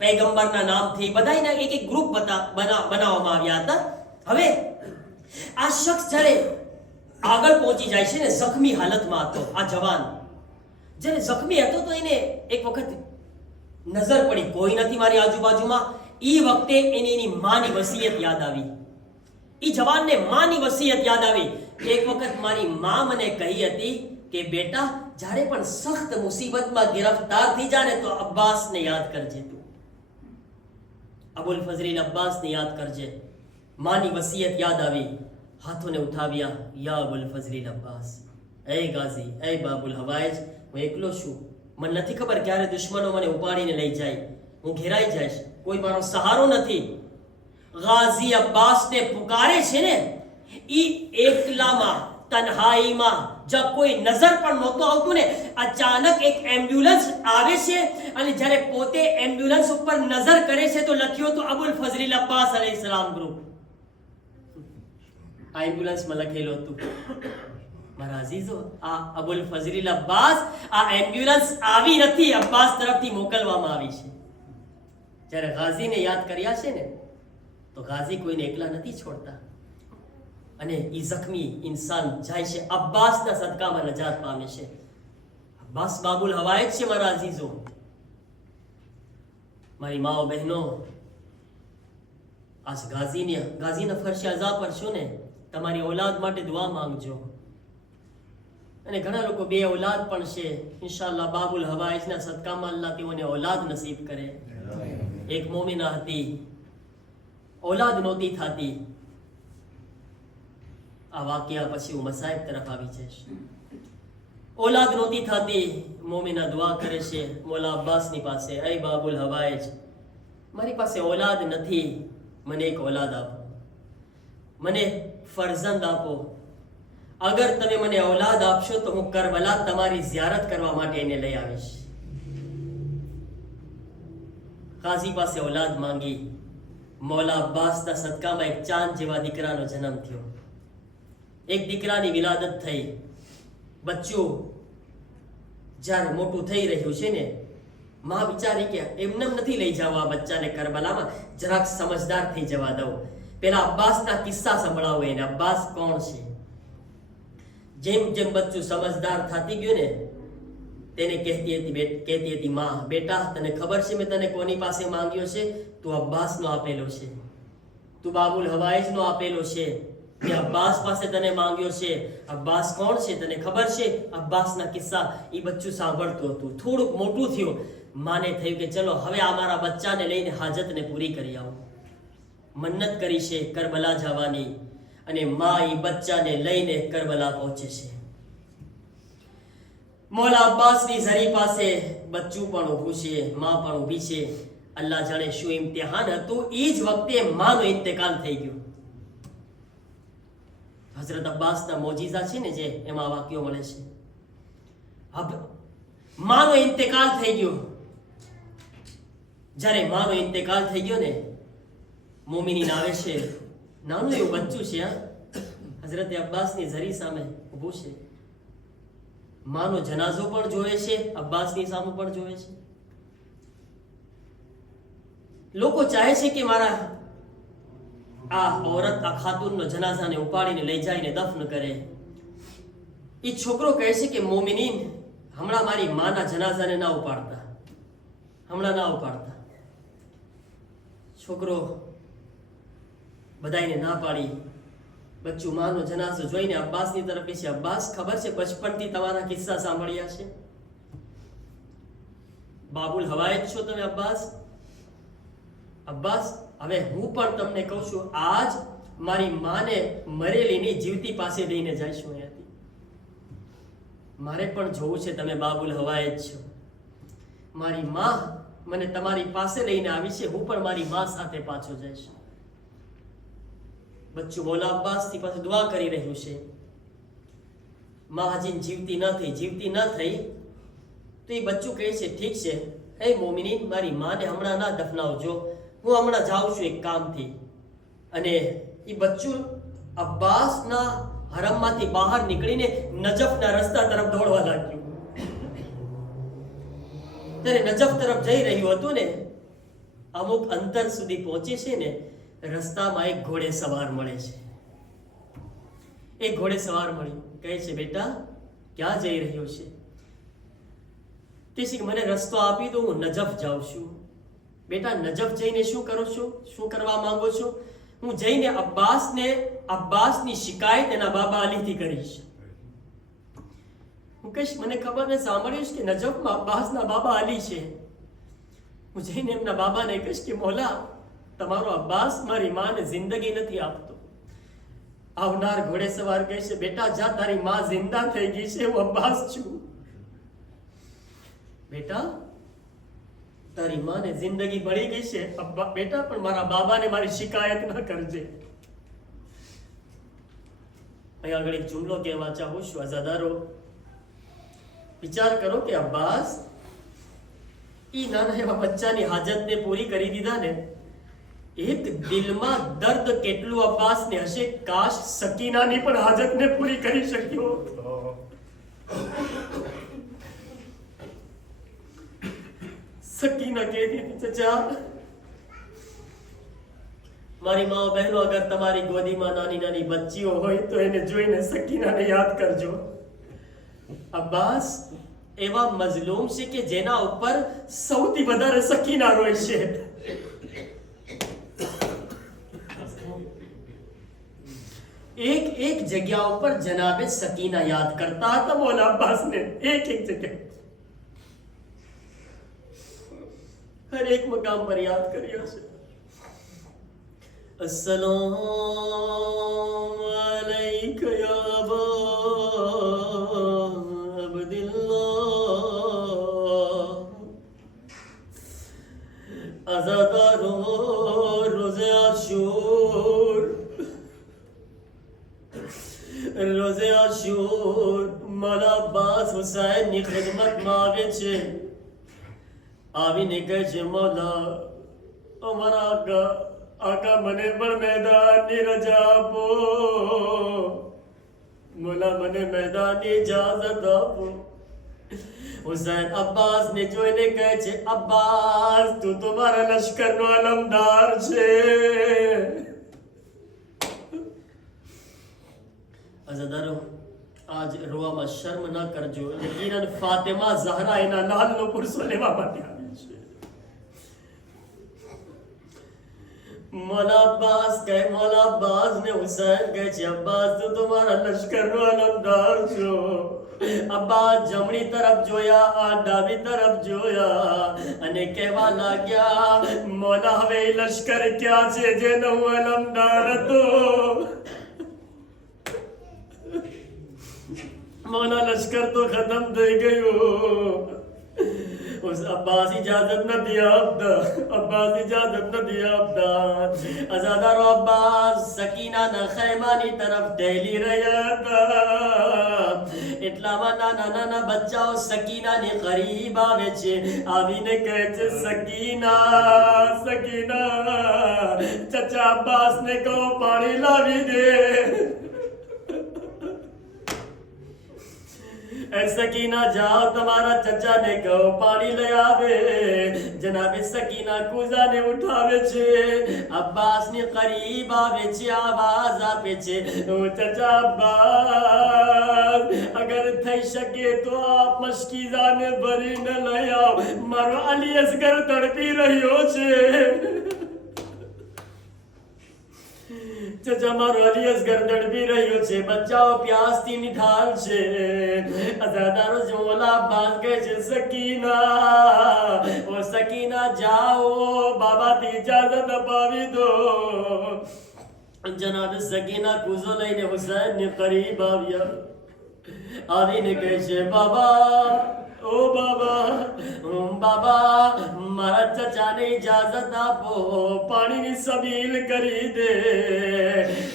પૈગંબરના નામથી બધાના એક એક ગ્રુપ બનાવવામાં આવ્યા હતા. હવે આ શખ્સ જ્યારે આગળ પહોંચી જાય છે ને, જખ્મી હાલતમાં હતો આ જવાન. જ્યારે જખ્મી હતો તો એને એક વખત નજર પડી, કોઈ નથી મારી આજુબાજુમાં. એ વખતે એની માની વસિયત યાદ આવી. એ જવાનને માની વસિયત યાદ આવી. એક વખત મારી માં મને કહી હતી કે બેટા, જ્યારે પણ સખ્ત મુસીબતમાં ગિરફતાર થઈ જાય ને, તો અબ્બાસને યાદ કરજે, તું અબુલ ફઝલ અબ્બાસને યાદ કરજે. માની વસિયત યાદ આવી, હાથોને ઉઠાવ્યા, યા અબુલ ફઝલ અબ્બાસ, એ ગાઝી, એ બાબુલ હવાઈજ, હું એકલો છું, મને નથી ખબર ક્યારે દુશ્મનો મને ઉપાડીને લઈ જાય, હું ઘેરાઈ જઈશ, કોઈ મારો સહારો નથી. ગાઝી અબ્બાસને પુકારે છે ને, ઈ એકલામાં તન્હાઈમાં, જ્યાં કોઈ નજર પણ નહોતું આવતું ને, અચાનક એક એમ્બ્યુલન્સ આવે છે અને જ્યારે પોતે એમ્બ્યુલન્સ ઉપર નજર કરે છે તો લખ્યું હતું અબુલ ફઝલિલ અબ્બાસ અલૈહિસ્સલામ ગ્રુપ. આ એમ્બ્યુલન્સમાં લખેલું હતું. મારા અઝીઝો, આ અબુલ ફઝલિલ અબ્બાસ, આ એમ્બ્યુલન્સ આવી નથી, અબ્બાસ તરફથી મોકલવામાં આવી છે. જ્યારે ગાઝીને યાદ કર્યા છે ને, તો ગાઝી કોઈને એકલા નથી છોડતા અને ઈ જખ્મી ઇન્સાન જાય છે, અબ્બાસના સદકામાં નજાત પામે છે. અબ્બાસ બાબુલ હવાઈજ છે મારા અઝીઝો. મારી માઓ બહેનો, આજ ગાઝીના ફરશે અઝા પર છો ને, તમારી ઔલાદ માટે દુઆ માંગજો. અને ઘણા લોકો બે ઔલાદ પણ છે, ઇન્શાઅલ્લાહ બાબુલ હવાઈજના સદકામાં અલ્લાહ તેઓને ઔલાદ નસીબ કરે. એક મોમિના હતી, ઔલાદ નહોતી થતી. આ વાક્યા પછી હું મસાઈબ તરફ આવી જઈશ. ઔલાદ નહોતી થતી, મોમિના દુઆ કરે છે મોલા અબ્બાસની પાસે, એ બાબુલ હવાઈજ, મારી પાસે ઔલાદ નથી, મને એક ઔલાદ આપો, મને ફરજંદ આપો. અગર તમે મને ઔલાદ આપશો તો હું કરબલા તમારી ઝિયારત કરવા માટે એને લઈ આવીશ. ગાઝી પાસે ઔલાદ માંગી. મોલા અબ્બાસના સદકામાં એક ચાંદ જેવા દીકરાનો જન્મ થયો. એક દીકરાની વિલાદત થઈ. બચ્ચું જ્યારે મોટું થઈ રહ્યું છે ને, માં વિચારી કે એમને નથી લઈ જવા આ બચ્ચાને કરબલામાં, જરાક સમજદાર થઈ જવા દઉં, પેલા અબ્બાસના કિસ્સા સંભળાવો એને, અબ્બાસ કોણ છે. જેમ જેમ બચ્ચું સમજદાર થતી ગયું ને, તેને કહેતી હતી માં, બેટા તને ખબર છે મેં તને કોની પાસે માંગ્યો છે? તું અબ્બાસનો આપેલો છે, તું બાબુલ હવાઈજનો આપેલો છે, મેં અબ્બાસ પાસે તને માંગ્યો છે. અબ્બાસ કોણ છે તને ખબર છે? અબ્બાસના કિસ્સા. એ બચ્ચું સાંભળતું હતું. થોડુંક મોટું થયું, માને થયું કે ચલો હવે આ મારા બચ્ચાને લઈને હાજતને પૂરી કરી આવું. મન્નત કરી છે કરબલા જવાની, અને માં એ બચ્ચાને લઈને કરબલા પહોંચે છે. મોલા અબ્બાસની ઝરી પાસે બચ્ચું પણ ઊભું છે, માં પણ ઊભી છે. અલ્લાહ જાણે શું ઇમ્તિહાન હતું, એ જ વખતે માનો ઇંતકાલ થઈ ગયો. હઝરત અબ્બાસના મોજીઝા છે ને જે, એમાં વાક્યો મળે છે. માનો ઇંતકાલ થઈ ગયો. જ્યારે માનો ઇંતકાલ થઈ ગયો ને, મોમિનીન આવે છે, નાનું એવું બચ્ચું છે, હઝરત અબ્બાસની ઝરી સામે ઊભું છે. માનો જનાઝો પણ જોવે છે, અબ્બાસની સામે પણ જોવે છે. લોકો ચાહે છે કે મારા આ ઔરત, આ ખાતુનનો જનાઝાને ઉપાડીને લઈ જઈને દફન કરે. એ છોકરો કહે છે કે મોમિનીન, હમણાં મારી માના જનાઝાને ના ઉપાડતા, હમણાં ના ઉપાડતા. છોકરો બધાઈને ના પાડી. બચ્ચું માનો જનાઝો જોઈને અબ્બાસની તરફ છે. અબ્બાસ, ખબર છે બચપણથી તમારા કિસ્સા સાંભળ્યા છે, બાબુલ હવાઈજ છો તમે અબ્બાસ. અબ્બાસ, હવે હું પણ તમને કહું છું, આજ મારી માને મરેલીની જીવતી પાસે લઈને જઈશું અહીંયાથી. મારે પણ જોવું છે તમે બાબુલ હવાઈજ છો. મારી માં મને તમારી પાસે લઈને આવી છે, હું પણ મારી માં સાથે પાછો જઈશ. બચ્ચું મોલા અબ્બાસની પાસે દુઆ કરી રહ્યું છે. માં હજી જીવતી ન થઈ તો એ બચ્ચું કહે છે, ઠીક છે એ મોમિનીન, મારી માને હમણાં ના દફનાવજો, હું હમણાં જાઉં છું એક કામથી. અને એ બચ્ચું અબ્બાસના હરમમાંથી બહાર નીકળીને નજફના રસ્તા તરફ દોડવા લાગ્યું. ત્યારે નજફ તરફ જઈ રહ્યું હતું ને, અમુક અંતર સુધી પહોંચે છે ને, રસ્તામાં એક ઘોડે સવાર મળે છે. એક ઘોડે સવાર મળ્યું, કહે છે બેટા ક્યાં જઈ રહ્યો છે? તે છે કે મને રસ્તો આપી દો, હું નજફ જાઉં છું. બેટા નજફ જઈને શું કરો છો, શું કરવા માંગો છો? હું જઈને અબ્બાસની શિકાયત એના બાબા અલીથી કરીશ. હું કહીશ મને ખબર ને સાંભળ્યું કે નજફમાં અબ્બાસના બાબા અલી છે. હું જઈને એમના બાબાને કહીશ કે મોલા, તમારો અબ્બાસ મારી માને જિંદગી નથી આપતો, આવનાર ઘોડે સવાર કહે છે, બેટા જા, તારી માં જિંદા થઈ ગઈ છે, હું અબ્બાસ છું. બેટા તારી માને જિંદગી મળી ગઈ છે. બેટા પણ મારા બાબાને મારી શિકાયત ન કરજે. અહીં આગળ એક જુમલો કહેવા ચાહું છું. આઝાદારો, વિચાર કરો કે અબ્બાસ ઈ નાના એવા બચ્ચાની હાજતને પૂરી કરી દીધા ને. એક દિલમાં દર્દ કેટલું અબ્બાસને હશે, કાશ સકીનાની પણ હાજતને પૂરી કરી શક્યો. સકીના કહેતી હતી, ચચા મારી મા બહેનો, અગર તમારી ગોદીમાં નાની નાની બચ્ચીઓ હોય તો એને જોઈને સકીનાને યાદ કરજો. અબ્બાસ એવા મઝલૂમ છે કે જેના ઉપર સૌથી વધારે સકીના રોય છે. એક એક જગ્યા ઉપર જનાબે સકીના યાદ કરતા હતા મૌલા અબ્બાસને. એક એક જગ્યા, હર એક મકામ પર યાદ કર્યો છે. अस्सलाम अलैका या अबा अब्दुल्लाह. अज़ादारो रोज़े आशूर, रोज़े आशूर मौला अब्बास हुसैन ની ખિદમતમાં આવે છે. આવીને કહે છે, મૌલા અમારા આકા મને પણ મેદાનની રજા આપો. મોલા મને મેદાનની ઇજાઝત આપો. હુસૈન અબ્બાસ ને જોઈને કહે છે, અબ્બાસ તું તો મારા લશ્કરનો અલમદાર છે. અઝાદારો, આજ રોવામાં શર્મ ન કરજો. યકીનન ફાતિમા ઝહરા એના લાલનો પુરસો લેવા માટે આવી છે. मौला अब्बास ने हुसैन કહે છે, અબ્બાસ તું તમારા લશ્કરનો અલમદાર છો. અબ્બાસ જમણી તરફ જોયા, આ ડાબી તરફ જોયા અને કહેવા લાગ્યા, મૌલા હવે લશ્કર ક્યાં છે જેનો હું અલમદાર હતો? મૌલા લશ્કર તો ખતમ થઈ ગયું. उस अब्बास इजाजत न दिया आपदा, अब्बास इजाजत न दिया आपदा. अज़ादारो, अब्बास सकीना ના ખૈમાની તરફ ઢળી રહ્યા હતા. એટલામાં નાના નાના બચ્ચાઓ સકીનાને કરીબ આવે છે. આવીને કહે છે, સકીના સકીના, ચચા અબ્બાસને કહો પાણી લાવી દે. સકીના જાઓ, તમારા ચચાને કહો પાણી લઈ આવે. જનાબે સકીના કુઝાને ઉઠાવે છે, અબ્બાસની કરીબ આવે છે, આવાજ આપે છે, ઓ ચચા અબ્બાસ અગર થઈ શકે તો આપ મશકીઝાને ભરીને લઈ આવો. મારો અલી અસગર તડપી રહ્યો છે. ચચા મારો અલી અસગર તડપી રહ્યો છે. બચ્ચાઓ પ્યાસથી નિઠાલ છે. અઝાદારો, મૌલા અબ્બાસ કહે છે, સકીના ઓ સકીના જાઓ, બાબાથી ઇજાઝત અપાવી દો. જનાબ સકીના કૂઝો લઈને હુસૈન ને કરીબ આવ્યા. આવીને કહે છે, બાબા ઓ બાબા, બાબા મારા ચચાને ઇજાઝત આપો, પાણીની સબીલ કરી દે.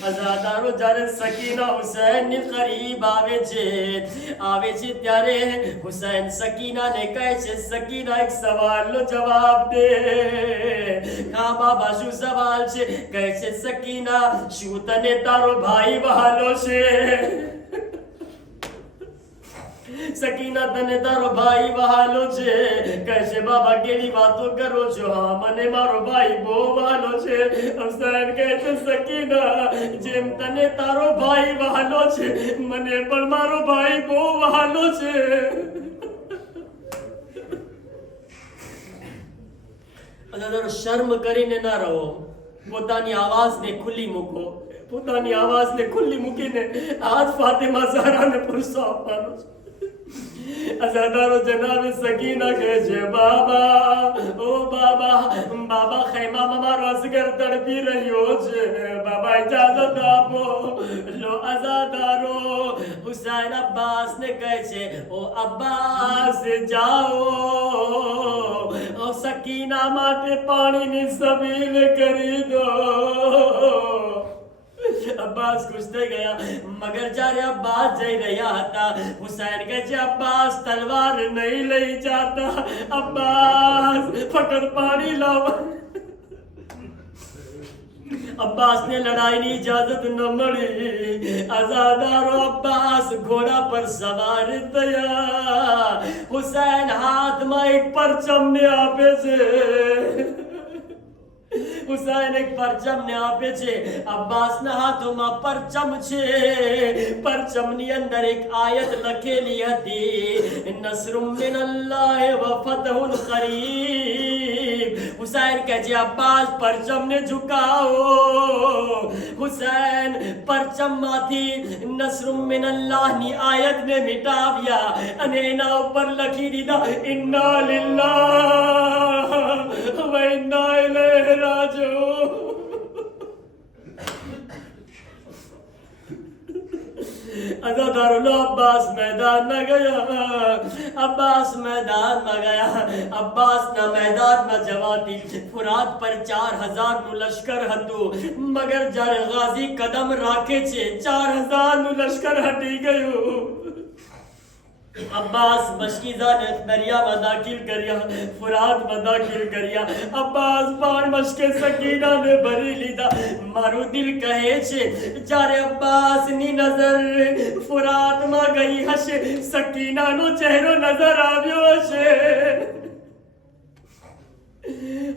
અઝાદારો, જ્યારે સકીના હુસૈનની કરીબ આવે છે ત્યારે હુસૈન સકીનાને કહે છે, સકીના એક સવાલનો જવાબ દે. હા બાબા, શું સવાલ છે? કહે છે, સકીના શું તને તારો ભાઈ વહાલો છે? સકીના તને તારો ભાઈ વહાલો છે? કહે છે, બાબા કેવી વાતો કરો છો? હા મને મારો ભાઈ બહુ વહાલો છે. હુસૈન કહે છે, સકીના જેમ તને તારો ભાઈ વહાલો છે, મને પણ મારો ભાઈ બહુ વહાલો છે. શર્મ કરીને ના રહો. પોતાની આવાજને ખુલ્લી મૂકો. પોતાની આવાજને ખુલ્લી મૂકીને આજ ફાતિમા ઝહરાને પુરસો આપવાનો છે. અઝાદારો, જનાબ સકીના કહે છે, બાબા ઓ બાબા, બાબા ખૈમામાં મારો અસગર તડપી રહ્યો છે, બાબા ઇજાજત આપો. લો અઝાદારો હુસૈન અબ્બાસ ને કહે છે, ઓ અબ્બાસ જાઓ, ઓ સકીના માટે પાણીની સબીલ કરી દો. અબ્બાસ ખુશ થઈ ગયા. મગર જ્યારે અબ્બાસ જઈ રહ્યા હતા, હુસૈન કહે છે, અબ્બાસ તલવાર નહીં લઈ જાતા, અબ્બાસ ફકત પાણી લાવો. અબ્બાસ ને લડાઈની ઇજાજત ન મળી. આઝાદારો અબ્બાસ ઘોડા પર સવાર થયા. હુસૈન હાથમાં એક પરચમ ને આપે છે. હુસૈન એક પરચમ ને આપે છે. અબ્બાસના હાથોમાં પરચમ છે. પરચમની અંદર એક આયત લખેલી હતી, નસરુમ મિનલ્લાહ વ ફતહુન કરીબ. હુસૈન કહે છે, અબ્બાસ પરચમને ઝુકાવો. હુસૈન પરચમમાંથી નસરુમ મિનલ્લાહની આયતને મિટાવ્યા અને એના ઉપર લખી દીધા, ઇન્ના લિલ્લાહ વ ઇન્ના ઇલૈહિ રાજીઉન. અઝાદારો લો અબ્બાસ મેદાનમાં ગયા. અબ્બાસ મેદાનમાં ગયા. અબ્બાસના મેદાનમાં જવાથી ફુરાત પર 4000 નું લશ્કર હતું. મગર જ્યારે ગાઝી કદમ રાખે છે, 4000 નું લશ્કર હટી ગયું. અબ્બાસ મશકીઝાને દરિયામાં દાખિલ કર્યા, ફુરાતમાં દાખિલ કર્યા. અબ્બાસ પણ મશકે સકીનાને ભરી લીધા. મારું દિલ કહે છે, જ્યારે અબ્બાસની નજર ફુરાતમાં ગઈ હશે, સકીનાનો ચહેરો નજર આવ્યો હશે.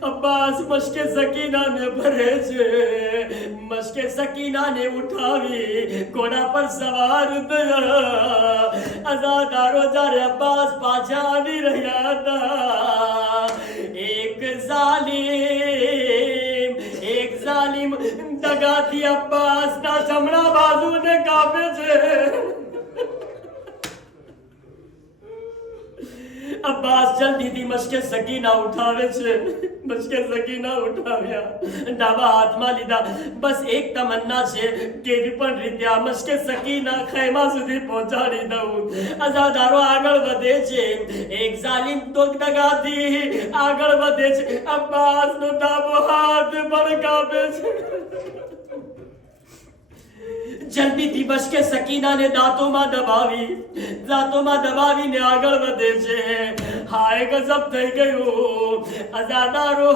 અબ્બાસ મશકે સકીનાને ભરે છે. મશકે સકીનાને ઉઠાવી ઘોડા પર સવાર થયા. અઝાદારો જ્યારે અબ્બાસ પાછા આવી રહ્યા હતા, એક જાલિમ દગાથી અબ્બાસના જમણા બાજુને કાપે છે. અબ્બાસ જલ્દીથી મશકે સકીના ઉઠાવે છે. મશકે સકીના ઉઠાવ્યા, ડાબા હાથમાં લીધા. બસ એક તમન્ના છે, કેવી પણ રીતે આ મશકે સકીના ખૈમા સુધી પહોંચાડી દઉં. અઝાદારો આગળ વધે છે. એક જાલિમ દગાથી આગળ વધે છે. અબ્બાસનો ડાબો હાથ પણ કાપે છે. જલ્દીથી મશકે સકીનાને દાંતોમાં દબાવીને આગળ વધે છે. હાય ગજબ થઈ ગયું. અઝાદારો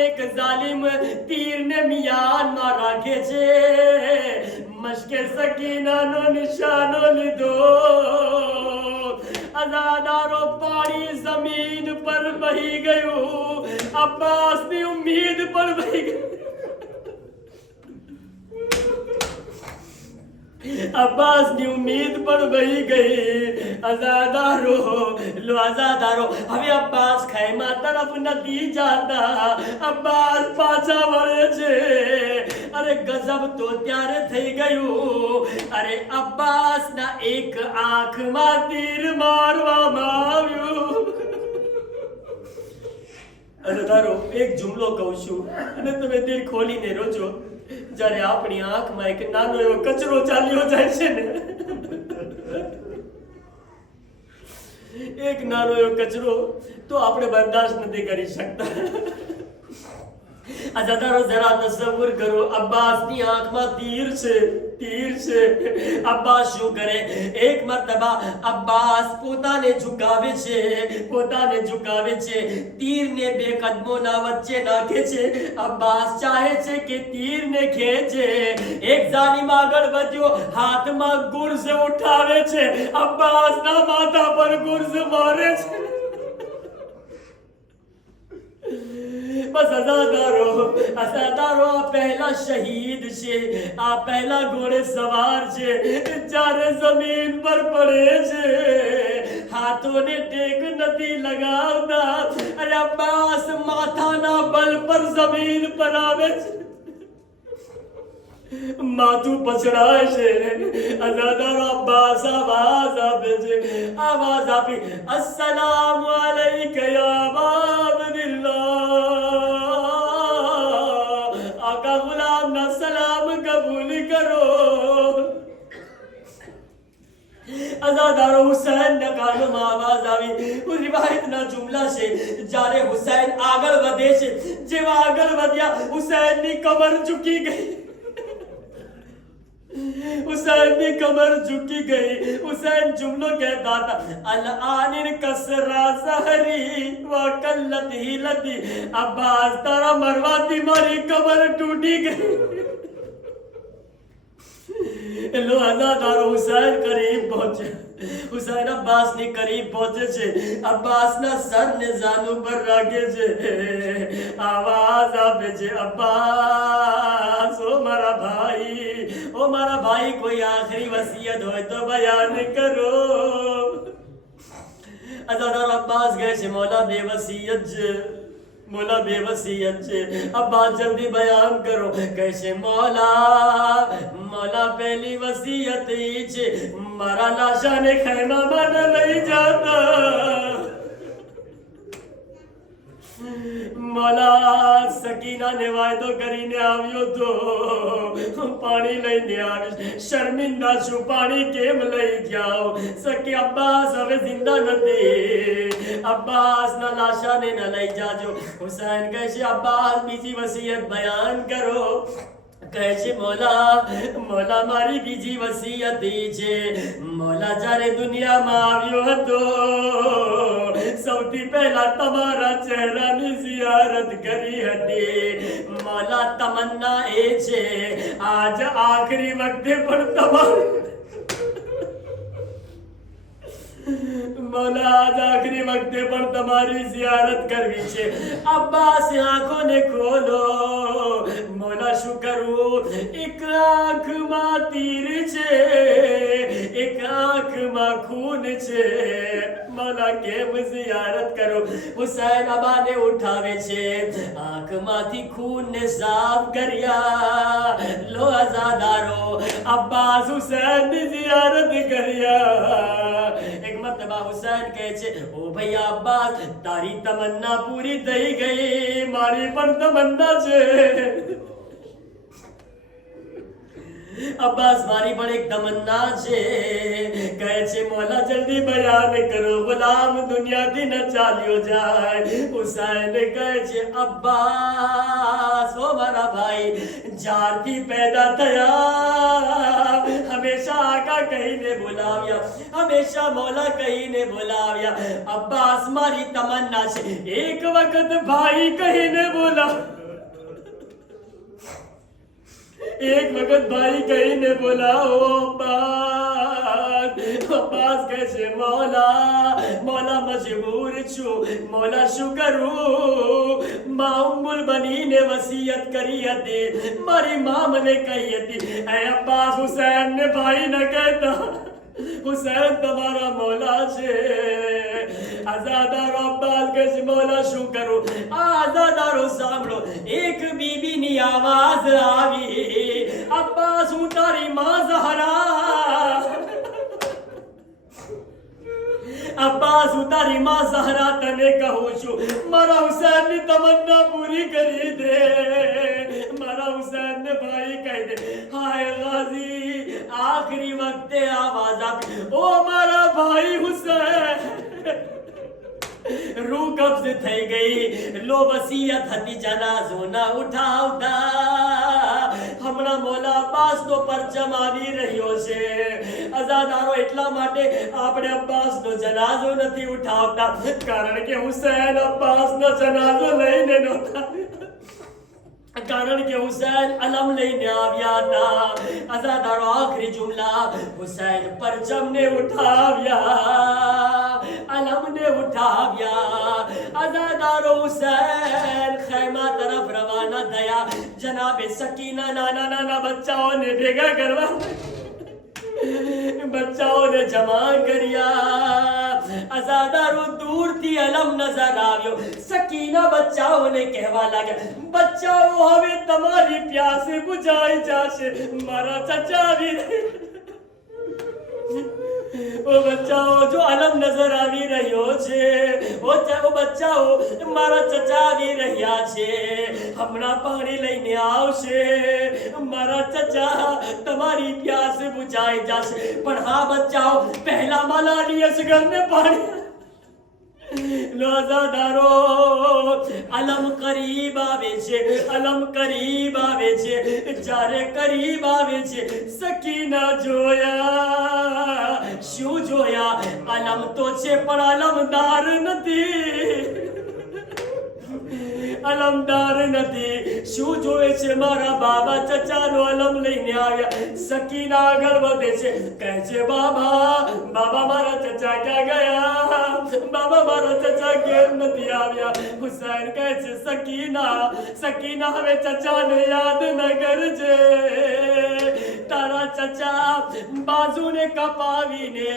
એક જાલિમ તીરને મિયાનમાં રાખે છે. મશકે સકીનાનો નિશાનો લીધો. અઝાદારો પાણી જમીન પર વહી ગયું. અબ્બાસની ઉમ્મીદ પણ વહી ગઈ. અબ્બાસની ઉમ્મીદ પણ વહી ગઈ. અઝાદારો હવે અબ્બાસ ખૈમા તરફ નથી જાતા. અબ્બાસ પાછા વળે છે. અરે ગજબ તો ત્યારે થઈ ગયું. અરે અબ્બાસના એક આંખમાં તીર મારવામાં આવ્યું. અઝાદારો એક જુમલો કહું છું અને તમે દિલ ખોલીને રોજો. જ્યારે આપણી આંખમાં એક નાનો એવો કચરો ચાલ્યો જાય છે ને, એક નાનો એવો કચરો, તો આપણે બરદાશ્ત નથી કરી શકતા. અઝાદારો જરા તસવ્વુર કરો, અબ્બાસની આંખમાં તીર છે. અબ્બાસ શું કરે? એક મરતબા અબ્બાસ પોતાને ઝુકાવે છે. તીરને બે કદમોના વચ્ચે નાખે છે. અબ્બાસ ચાહે છે કે તીરને ખેંચે. એક જાલિમ આગળ વધ્યો, હાથમાં ગુર્ઝ ઉઠાવે છે. અબ્બાસના માથા પર ગુર્ઝ મારે છે. બસ અઝાદારો આ પહેલા શહીદ છે. આ પહેલા ઘોડે સવાર છે. જ્યારે જમીન પર પડે છે, હાથોને ટેક નથી લગાવતા. અને અબ્બાસ માથાના બળ પર જમીન પર આવે છે. માથું પછડાય છે. અઝાદારો અબ્બાસ આવાજ આપી, અસ્સલામુ અલૈકા યા અબા અબ્દિલ્લાહ. અઝાદારો હુસૈન ના કાનોમાં આવાજ આવી રિવાયતના જુમલા છે જ્યારે હુસૈન આગળ વધે છે જેવા આગળ વધ્યા હુસૈનની કમર ઝૂકી ગઈ હુસૈનની કમર ઝૂકી ગઈ હુસૈન જુમલો કહેતા હતા અલ આનિર કસરા ઝહરી વ કલ્લત હિલતી અબ્બાસ તારા મરવાથી મારી કમર તૂટી ગઈ લો અઝાદારો હુસૈન કરીબ પહોંચે હુસૈન અબ્બાસની કરીબ પહોંચે છે અબ્બાસના સરને જાનુ પર રાખે છે આવાજ આપે છે અબ્બાસ ઓ મારા ભાઈ કોઈ આખરી વસિયત હોય તો બયાન કરો અઝાદારો અબ્બાસ કહે છે મૌલા બેવસિયત છે અબ્બાસ જલ્દી બયાન કરો કહેશે મૌલા પહેલી વસિયત ઈ છે મારા લાશાને ખૈમામાં ન લઈ જાતા મૌલા સકીનાને વાયદો કરીને આવ્યો તો પાણી લઈને આવીશ શર્મિંદા છું પાણી કેમ લઈ જાઓ સકી અબ્બાસ હવે જિંદા નથી અબ્બાસના લાશાને ન લઈ જાજો હુસૈન કહે છે અબ્બાસ બીજી વસિયત બયાન કરો કહે છે મૌલા મારી બીજી વસિયત છે મૌલા જ્યારે દુનિયામાં આવ્યો હતો સૌથી પહેલા તમારા ચહેરાની ઝિયારત કરી હતી મૌલા તમન્ના એ છે આજ આખરી વખતે પણ મૌલા આજ આખરી વખતે પણ તમારી ઝિયારત કરવી છે અબ્બાસ આંખોને ખોલો મૌલા શું કરું એક આંખમાં તીર છે એક આંખમાં ખૂન છે મૌલા કેમ ઝિયારત કરો હુસૈન અબાને ઉઠાવે છે આંખમાંથી ખૂનને સાફ કર્યા લો અઝાદારો અબ્બાસ હુસૈનની ઝિયારત કર્યા એક મતબા હુસૈન કહે છે ઓ ભૈયા અબ્બાસ તારી તમન્ના પૂરી થઈ ગઈ મારી પણ તમન્ના છે અબ્બાસ મારી પણ એક તમન્ના છે કહે છે મૌલા જલ્દી બયાન કરો ગુલામ દુનિયાથી ન ચાલ્યો જાય હુસૈન કહે છે અબ્બાસ ઓ મારા ભાઈ જ્યારથી પેદા થયા હંમેશા આકા કહીને બોલાવ્યા હંમેશા મૌલા કહીને બોલાવ્યા અબ્બાસ મારી તમન્ના છે એક વખત ભાઈ કહીને બોલાવ એક વખત ભાઈ કહીને બોલાવો અબ્બાસ કહે છે મૌલા મજબૂર છું મૌલા શું કરું માઉમુલ બનીને વસિયત કરી હતી મારી મા મને કહી હતી એ અબ્બાસ હુસૈન ને ભાઈ ન કહેતા હુસૈન તમારા મૌલા છે આઝાદારો અબ્બાસ કહે છે મૌલા શું કરું આઝાદારો સાંભળો એક બીબીની આવાજ આવી અબ્બાસ હું તારી માં ઝહરા અબ્બાસ હું તારી માં ઝહરા તને કહું છું મારા હુસૈનની તમન્ના પૂરી કરી દે મારા હુસૈનને ભાઈ કહી દે હાય ગાઝી આખરી વખતે આવાજ આપી ઓ મારા ભાઈ હુસૈન રૂહ કબ્જ થઈ ગઈ લો વસિયત હતી જનાઝો ના ઉઠાવતા હમણાં મૌલા અબ્બાસનો પરચમ આવી રહ્યો છે અઝાદારો એટલા માટે આપણે અબ્બાસનો જનાઝો નથી ઉઠાવતા કારણ કે હુસૈન અબ્બાસનો જનાઝો લઈને નહોતા કારણ કે હુસૈન અલમ લઈને આવ્યા હતા અઝાદારો આખરી જુમલા હુસૈન પરચમને ઉઠાવ્યા અલમને ઉઠાવ્યા અઝાદારો હુસૈન ખૈમા તરફ રવાના થયા જનાબે સકીના નાના બચ્ચાઓને ભેગા કરવા બચ્ચાઓને જમા કર્યા અઝાદારો દૂરથી અલમ નજર આવ્યો સકીના બચ્ચાઓને કહેવા લાગ્યા બચ્ચાઓ હવે તમારી પ્યાસ બુઝાઈ જશે મારા ચચા આવી ઓ બચ્ચાઓ જો અલમ નજર આવી રહ્યો છે, ઓ બચ્ચાઓ મારા ચચા આવી રહ્યા છે, હમણાં પાણી લઈને આવશે, મારા ચચા તમારી પ્યાસ બુઝાઈ જશે. પણ હા બચ્ચાઓ, પહેલા માલાની અસગરને પાણી રોઝાદારો અલમ કરીબ આવે છે, અલમ કરીબ આવે છે. જ્યારે કરીબ આવે છે સકીના જોયા, શું જોયા? અલમ તો છે પણ અલમદાર નથી, અલમદાર નથી. શું જોવે છે? મારા બાબા ચચાનો અલમ લઈને આવ્યા. સકીના આગળ વધે છે, કહે છે બાબા, બાબા મારા ચચા ક્યાં ગયા? બાબા મારા ચચા કેમ નથી આવ્યા? હુસૈન કહે છે સકીના, સકીના હવે ચચાને યાદ ન કરજે, તારા ચચા બાજુને કપાવીને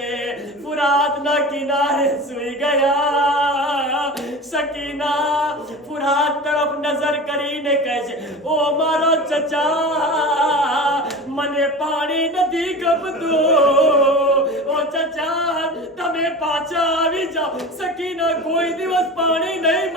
ફુરાતના કિનારે સૂઈ ગયા. સકીના ફુરાત તરફ નજર કરીને કહે છે, ઓ મારા ચચા, મને પાણી નથી ગમતું, ઓ ચચા તમે પાછા આવી જાઓ. સકીના કોઈ દિવસ પાણી નહીં